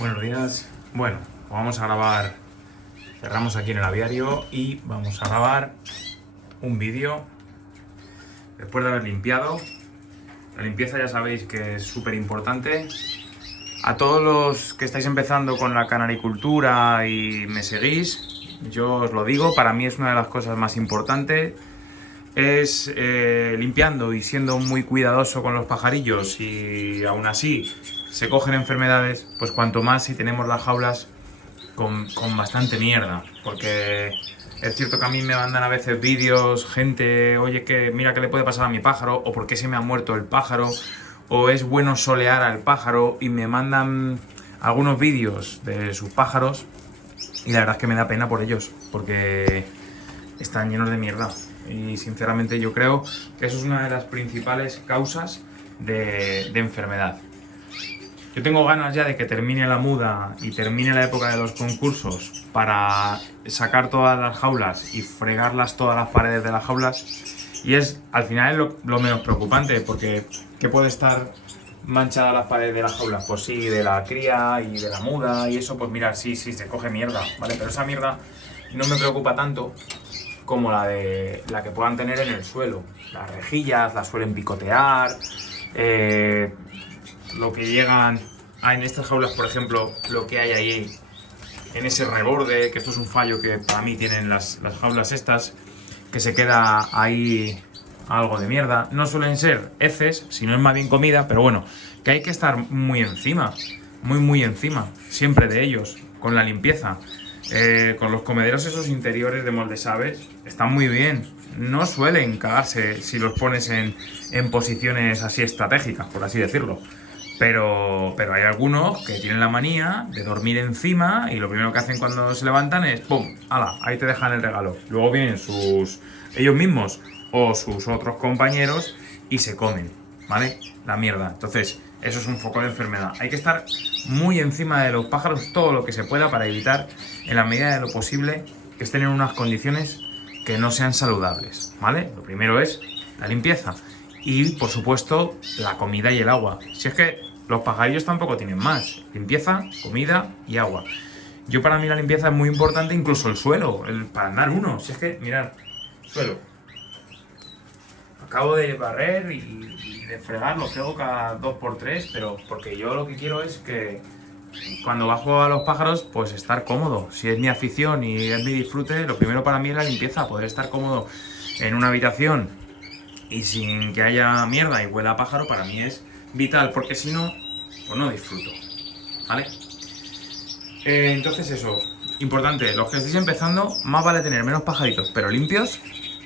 Buenos días. Bueno, vamos a grabar, cerramos aquí en el aviario y vamos a grabar un vídeo después de haber limpiado. La limpieza ya sabéis que es súper importante. A todos los que estáis empezando con la canaricultura y me seguís, yo os lo digo, para mí es una de las cosas más importantes. Es limpiando y siendo muy cuidadoso con los pajarillos, y aún así se cogen enfermedades, pues cuanto más si tenemos las jaulas con bastante mierda. Porque es cierto que a mí me mandan a veces vídeos, gente, oye, que mira qué le puede pasar a mi pájaro, o por qué se me ha muerto el pájaro, o es bueno solear al pájaro, y me mandan algunos vídeos de sus pájaros y la verdad es que me da pena por ellos, porque están llenos de mierda. Y sinceramente yo creo que eso es una de las principales causas de enfermedad. Yo tengo ganas ya de que termine la muda y termine la época de los concursos para sacar todas las jaulas y fregarlas todas las paredes de las jaulas. Y es, al final, es lo menos preocupante, porque ¿qué puede estar manchada las paredes de las jaulas? Pues sí, de la cría y de la muda y eso, pues mira, sí, se coge mierda, ¿vale? Pero esa mierda no me preocupa tanto como la que puedan tener en el suelo. Las rejillas las suelen picotear, lo que llegan en estas jaulas, por ejemplo, lo que hay ahí en ese reborde, que esto es un fallo que para mí tienen las jaulas estas, que se queda ahí algo de mierda. No suelen ser heces, sino es más bien comida, pero bueno, que hay que estar muy encima, muy encima, siempre de ellos, con la limpieza. Con los comederos esos interiores de moldes aves están muy bien, no suelen cagarse si los pones en posiciones así estratégicas, por así decirlo. Pero hay algunos que tienen la manía de dormir encima y lo primero que hacen cuando se levantan es ¡pum! ¡Hala! Ahí te dejan el regalo. Luego vienen ellos mismos o sus otros compañeros y se comen, ¿vale? La mierda. Entonces, eso es un foco de enfermedad. Hay que estar muy encima de los pájaros todo lo que se pueda para evitar, en la medida de lo posible, que estén en unas condiciones que no sean saludables, ¿vale? Lo primero es la limpieza y, por supuesto, la comida y el agua. Si es que los pajarillos tampoco tienen más. Limpieza, comida y agua. Para mí la limpieza es muy importante, incluso el suelo, para andar uno. Si es que, mirad, suelo. Acabo de barrer y de fregar, lo frego cada 2x3, pero porque yo lo que quiero es que cuando bajo a los pájaros, pues estar cómodo. Si es mi afición y es mi disfrute, lo primero para mí es la limpieza, poder estar cómodo en una habitación y sin que haya mierda y huela a pájaro, para mí es vital, porque si no, pues no disfruto, ¿vale? Entonces eso, importante, los que estéis empezando, más vale tener menos pajaritos, pero limpios,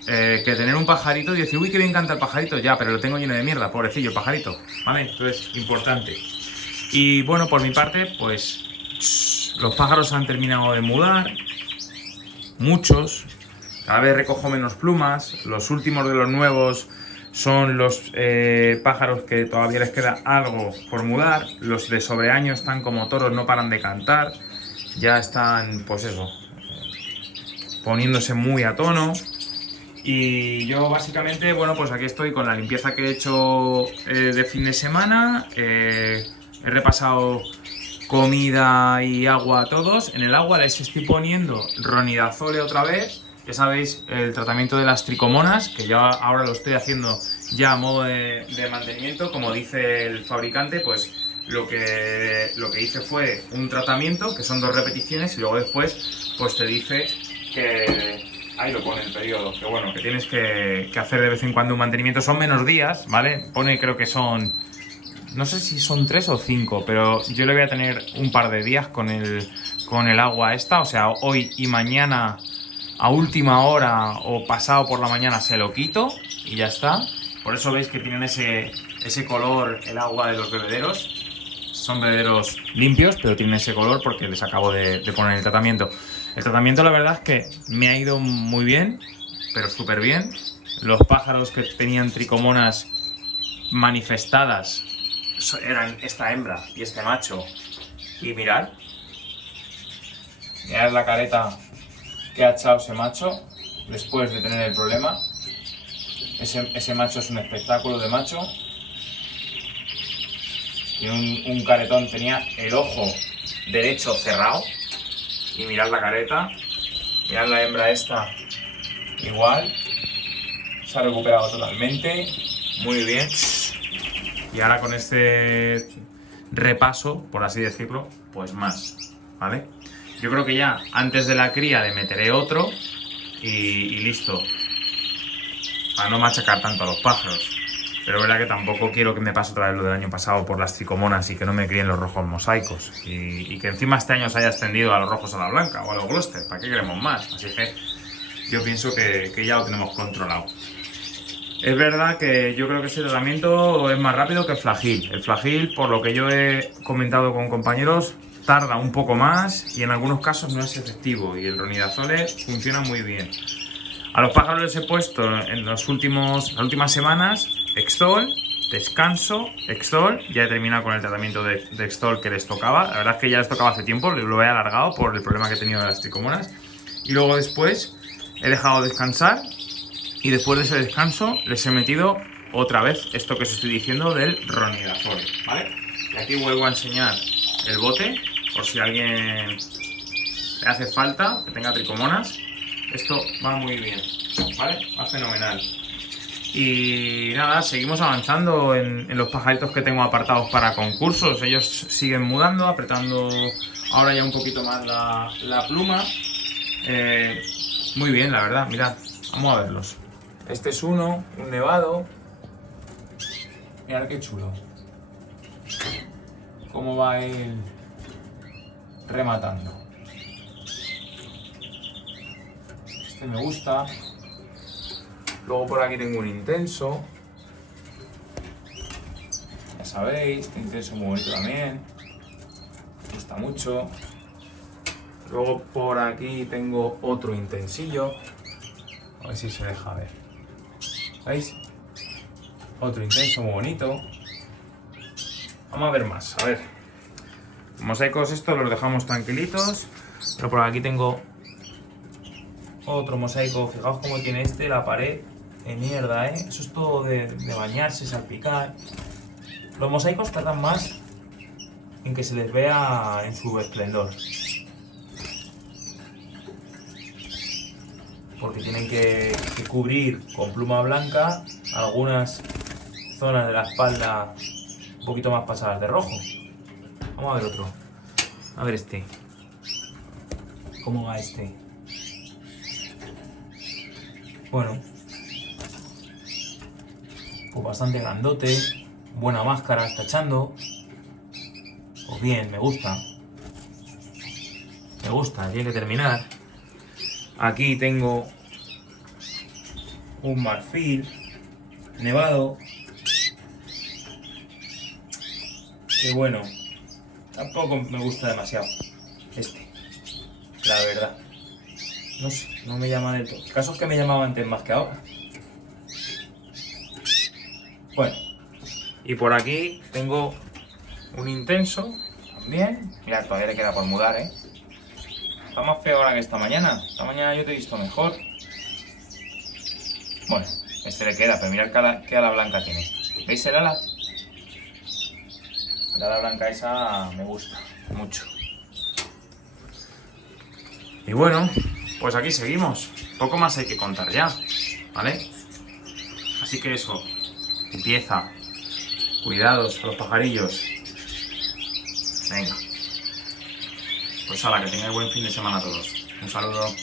que tener un pajarito y decir, uy, que bien canta el pajarito, ya, pero lo tengo lleno de mierda, pobrecillo el pajarito, ¿vale? Entonces, importante. Y bueno, por mi parte, pues los pájaros han terminado de mudar, muchos, cada vez recojo menos plumas, los últimos de los nuevos son los pájaros que todavía les queda algo por mudar, los de sobreaño están como toros, no paran de cantar, ya están, pues eso, poniéndose muy a tono. Y yo básicamente, bueno, pues aquí estoy con la limpieza que he hecho de fin de semana. He repasado comida y agua a todos. En el agua les estoy poniendo ronidazole otra vez. Ya sabéis, el tratamiento de las tricomonas, que yo ahora lo estoy haciendo ya a modo de mantenimiento. Como dice el fabricante, pues lo que hice fue un tratamiento, que son 2 repeticiones, y luego después pues te dice que... Ahí lo pone el periodo, que bueno, que tienes que hacer de vez en cuando un mantenimiento. Son menos días, ¿vale? Pone, creo que son... No sé si son 3 o 5, pero yo le voy a tener un par de días con el agua esta. O sea, hoy y mañana a última hora o pasado por la mañana se lo quito y ya está. Por eso veis que tienen ese color el agua de los bebederos. Son bebederos limpios, pero tienen ese color porque les acabo de poner el tratamiento. El tratamiento, la verdad es que me ha ido muy bien, pero súper bien. Los pájaros que tenían tricomonas manifestadas eran esta hembra y este macho. Y mirad la careta que ha echado ese macho después de tener el problema. Ese macho es un espectáculo de macho. Tiene un caretón, tenía el ojo derecho cerrado. Y mirad la careta. Mirad la hembra esta. Igual. Se ha recuperado totalmente. Muy bien. Y ahora con este repaso, por así decirlo, pues más, ¿vale? Yo creo que ya antes de la cría le meteré otro y listo. Para no machacar tanto a los pájaros. Pero es verdad que tampoco quiero que me pase otra vez lo del año pasado por las tricomonas y que no me críen los rojos mosaicos. Y que encima este año se haya extendido a los rojos a la blanca o a los Gloucester. ¿Para qué queremos más? Así que yo pienso que ya lo tenemos controlado. Es verdad que yo creo que ese tratamiento es más rápido que el Flagil. El Flagil, por lo que yo he comentado con compañeros, tarda un poco más y en algunos casos no es efectivo. Y el Ronidazole funciona muy bien. A los pájaros les he puesto en las últimas semanas Extol, descanso, Extol. Ya he terminado con el tratamiento de Extol que les tocaba. La verdad es que ya les tocaba hace tiempo, lo he alargado por el problema que he tenido de las tricomonas. Y luego después he dejado descansar y después de ese descanso les he metido otra vez esto que os estoy diciendo del Ronidazole, ¿vale? Y aquí vuelvo a enseñar el bote por si a alguien le hace falta que tenga tricomonas. Esto va muy bien, ¿vale? Va fenomenal. Y nada, seguimos avanzando en los pajaritos que tengo apartados para concursos. Ellos siguen mudando, apretando ahora ya un poquito más la pluma. Muy bien, la verdad, mirad, vamos a verlos. Este es uno, un nevado. Mirad qué chulo. Cómo va él rematando. Me gusta. Luego por aquí tengo un intenso. Ya sabéis, este intenso muy bonito también. Me gusta mucho. Luego por aquí tengo otro intensillo. A ver si se deja ver. ¿Veis? Otro intenso muy bonito. Vamos a ver más. A ver. Los mosaicos estos los dejamos tranquilitos. Pero por aquí tengo otro mosaico. Fijaos cómo tiene la pared de mierda, ¿eh? Eso es todo de bañarse, salpicar. Los mosaicos tardan más en que se les vea en su esplendor. Porque tienen que cubrir con pluma blanca algunas zonas de la espalda un poquito más pasadas de rojo. Vamos a ver otro. A ver este. ¿Cómo va este? Bueno, pues bastante grandote, buena máscara, está echando. Pues bien, me gusta, tiene que terminar. Aquí tengo un marfil nevado. Que bueno, tampoco me gusta demasiado la verdad. No sé, no me llama del todo. El caso es que me llamaba antes más que ahora. Bueno, y por aquí tengo un intenso también. Mirad, todavía le queda por mudar, ¿eh? Está más feo ahora que esta mañana. Esta mañana yo te he visto mejor. Bueno, este le queda, pero mirad qué ala blanca tiene. ¿Veis el ala? El ala blanca esa me gusta mucho. Y bueno, pues aquí seguimos. Poco más hay que contar ya, ¿vale? Así que eso, limpieza, cuidados a los pajarillos. Venga. Pues ala, que tengáis buen fin de semana a todos. Un saludo.